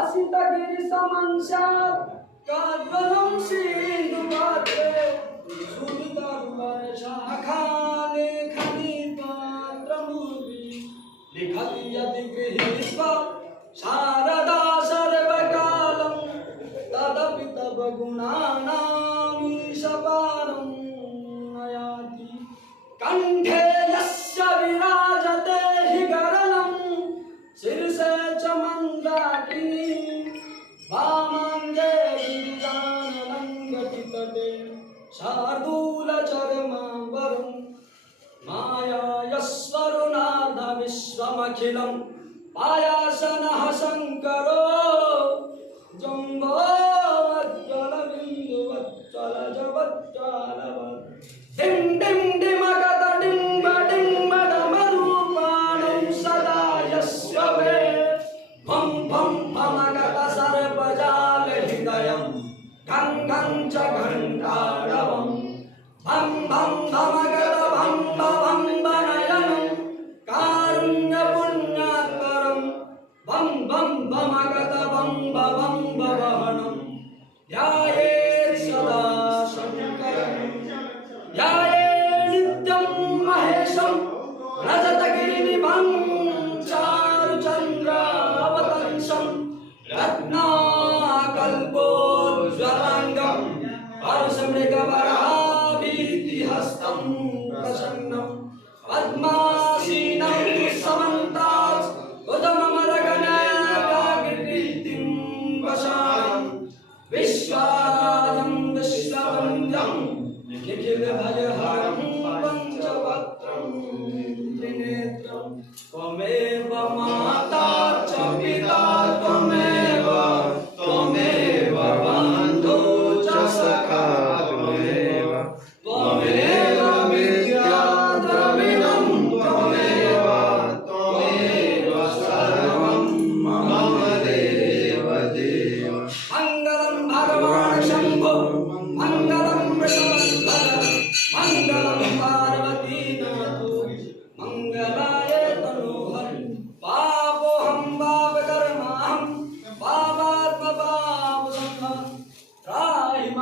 असितगिरि समंशात काद्वलं सिंधुपात्रे सुरतरुवर्षाखाने खनिपात्रमुनि लिखति यदि गृहीत्वा शारदा सर्वकालं तदपि तव गुणानामीशपारं नयाति कंठे यस्य विराजते हि गरलं शीर्षे च मन्दाकिनी वामाङ्गे गिरिजाननङ्गतितटे शार्दूलचर्माम्बरं मायायस्वरुणार्धविश्वमखिलं पायासनः शङ्करो जम्बोज्ज्वलबिन्दुवज्ज्वलजवज्ज्वालवत् डिं डिं डिमगत डिम्ब डिम्बडमरूपाणं सदा यस्य वे भं भं भमगत सर्पजालहृदयं घं घं च घण्टारवं भं भं भमगत भम्ब भम्बनयनं कारुण्यपुण्यात्तरं भं भं भमगत भम्ब भम्बवहनं ध्यायेत् सदा शङ्करं ध्यायेत् नित्यं महेशं रजतगिरिनिभं चारुचन्द्रावतंसं रत्नाकल्पोज्ज्वलाङ्गं परशमृगवराभीतिहस्तं प्रसन्नं पद्मासीनं समन्तात् उदममरगणकाकृतिं वशानं विश्वानं विश्ववन्द्यं निखिलभयहरं पञ्चवक्त्रं त्रिनेत्रं त्वमेव माता च पिता त्वमेव त्वमेव बन्धु च सखा त्वमेव त्वमेव विद्या द्रविणं त्वमेव त्वमेव सर्वं मम देव देव मङ्गलं भगवान्